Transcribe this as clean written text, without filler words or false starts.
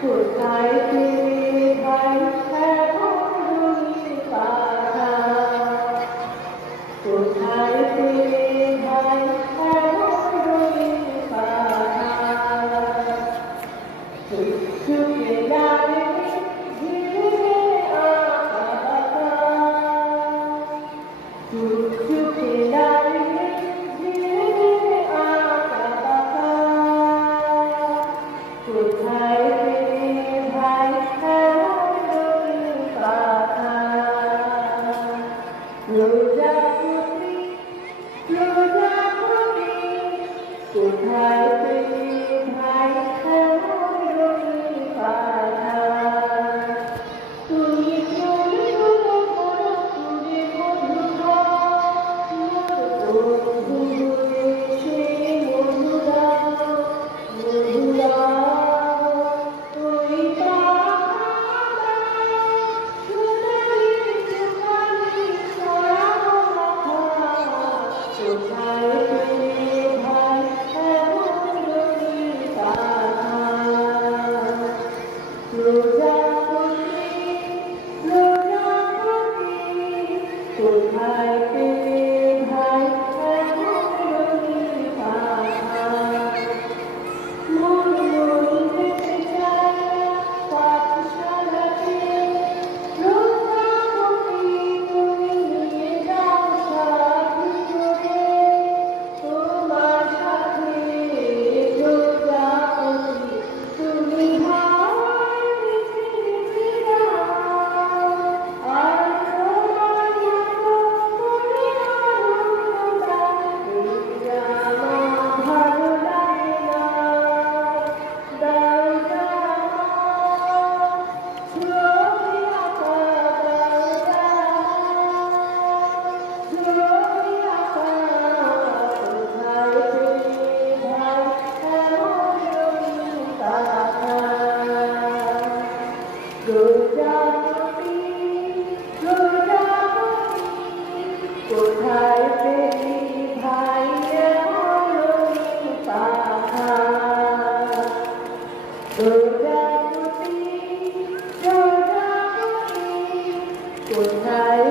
কোথায় পেলে ভাই পাতা, কোথায় পেলে ভাই পাতা, চুপচুপে ডালে ধীরে আঁকা বাঁকা, চুপচুপে ডালে ধীরে আঁকা বাঁকা, কোথায় প্রজাপতি প্রজাপতি কোথায় পেলে ভাই রঙিন পাখা, তুমি চলে বলো বলো তুমি বন্ধুরা বন্ধু সে বন্ধুরা বন্ধুরা কোথায় পেলে ভাই রঙিন পাখা, মন যেতে চায় পাঠশালাতে, প্রজাপতি তুমি নিয়ে যাও সাথী করে, তোমার সাথে প্রজাপতি তুমি প্রজাপতি প্রজাপতি কোথায় পেলি ভাই রঙিন পাখা, প্রজাপতি প্রজাপতি কোথায়